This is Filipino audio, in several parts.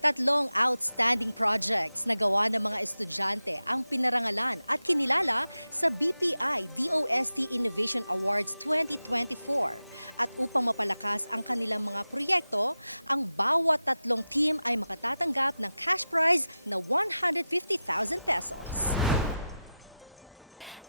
Tatlong outstanding projects na gawa ng mga estudyante ang pinarangalan at kinilala sa BPI DOST Innovation Awards 2024. At upang mapalakas ang kanilang mga proyekto, ang bawat tatlong team ay makatatanggap ng cash prize na 150,000 pesos.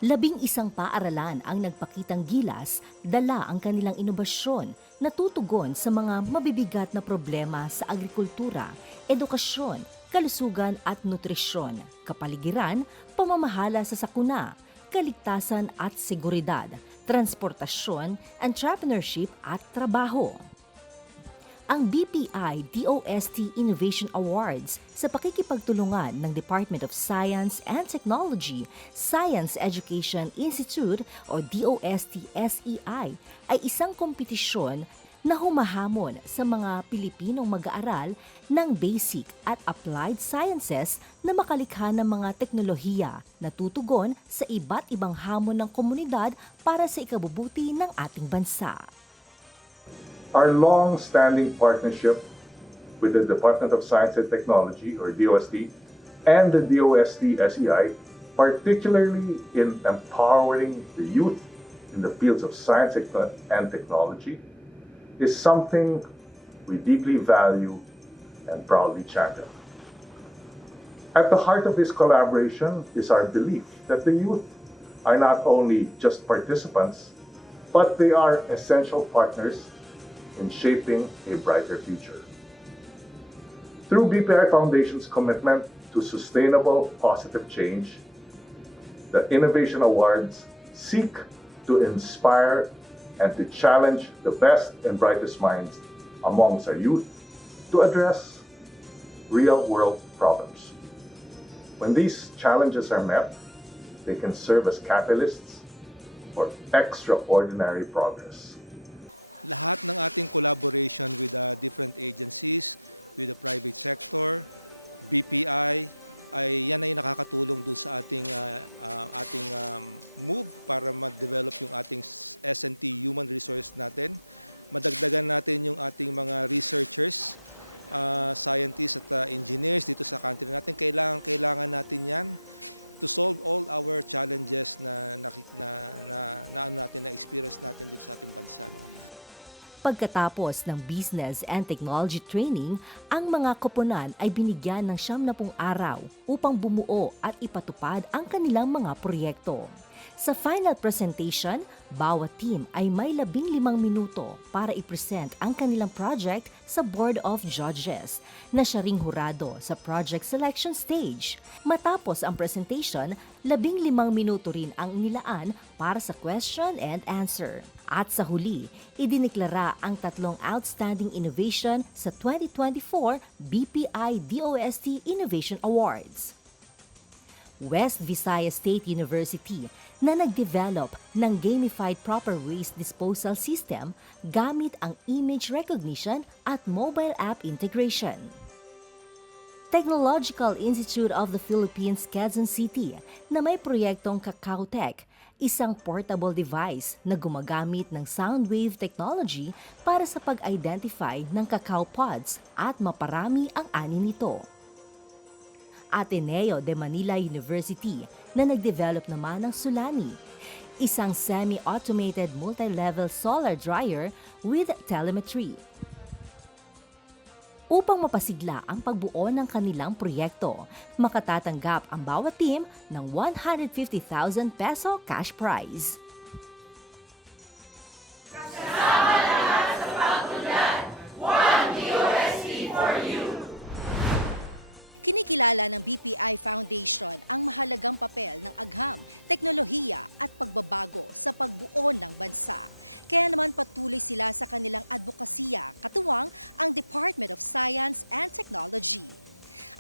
Labing isang paaralan ang nagpakitang gilas, dala ang kanilang inobasyon na tutugon sa mga mabibigat na problema sa agrikultura, edukasyon, kalusugan at nutrisyon, kapaligiran, pamamahala sa sakuna, kaligtasan at seguridad, transportasyon, entrepreneurship at trabaho ang BPI DOST Innovation Awards sa pakikipagtulungan ng Department of Science and Technology, Science Education Institute o DOST-SEI ay isang kompetisyon na humahamon sa mga Pilipinong mag-aaral ng basic at applied sciences na makalikha ng mga teknolohiya na tutugon sa iba't ibang hamon ng komunidad para sa ikabubuti ng ating bansa. Our long-standing partnership with the Department of Science and Technology, or DOST, and the DOST SEI, particularly in empowering the youth in the fields of science and technology, is something we deeply value and proudly champion. At the heart of this collaboration is our belief that the youth are not only just participants, but they are essential partners in shaping a brighter future. Through BPI Foundation's commitment to sustainable positive change, the Innovation Awards seek to inspire and to challenge the best and brightest minds amongst our youth to address real world problems. When these challenges are met, they can serve as catalysts for extraordinary progress. Lahat ng ating collaboration with the different agencies, with the private sector, BPI, ay yan ay nakakatulong doon sa ating ah, ah, ating um, move para mag-develop yung ating S&T human resource natin. Madagdagan natin yung ating mga researchers, ah, scientists at ah, engineers dito sa country natin. Kailangan kailangan natin 'yan to solve all our challenges na na na, na, na, ano natin na experience natin dito sa ating bansa no. Pagkatapos ng business and technology training, ang mga koponan ay binigyan ng siyam na pung araw upang bumuo at ipatupad ang kanilang mga proyekto. Sa final presentation, bawat team ay may labing limang minuto para i-present ang kanilang project sa Board of Judges na siya ring hurado sa project selection stage. Matapos ang presentation, labing limang minuto rin ang nilaan para sa question and answer. At sa huli, idineklara ang tatlong outstanding innovation sa 2024 BPI DOST Innovation Awards. West Visayas State University na nag-develop ng gamified proper waste disposal system gamit ang image recognition at mobile app integration. Technological Institute of the Philippines, Quezon City na may proyektong Kakao Tech, isang portable device na gumagamit ng sound wave technology para sa pag-identify ng cacao pods at maparami ang ani nito. Ateneo de Manila University na nag-develop naman ng Sulani, isang semi-automated multi-level solar dryer with telemetry. Upang mapasigla ang pagbuo ng kanilang proyekto, makatatanggap ang bawat team ng 150,000 peso cash prize. Kinikilala ng BPI Foundation ang mahalagang papel ng agham, teknolohiya at pagbabago sa pagbuo ng bansa. Kaya naman patuloy sila sa kanilang advokasya, katuwang ang Department of Science and Technology.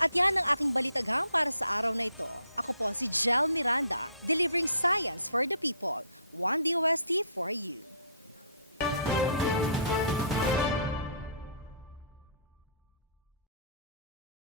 At yan ang aking balitaghang para sa araw na ito. Ako po si Jel Miranda, delivering science for the people. One DOST for you.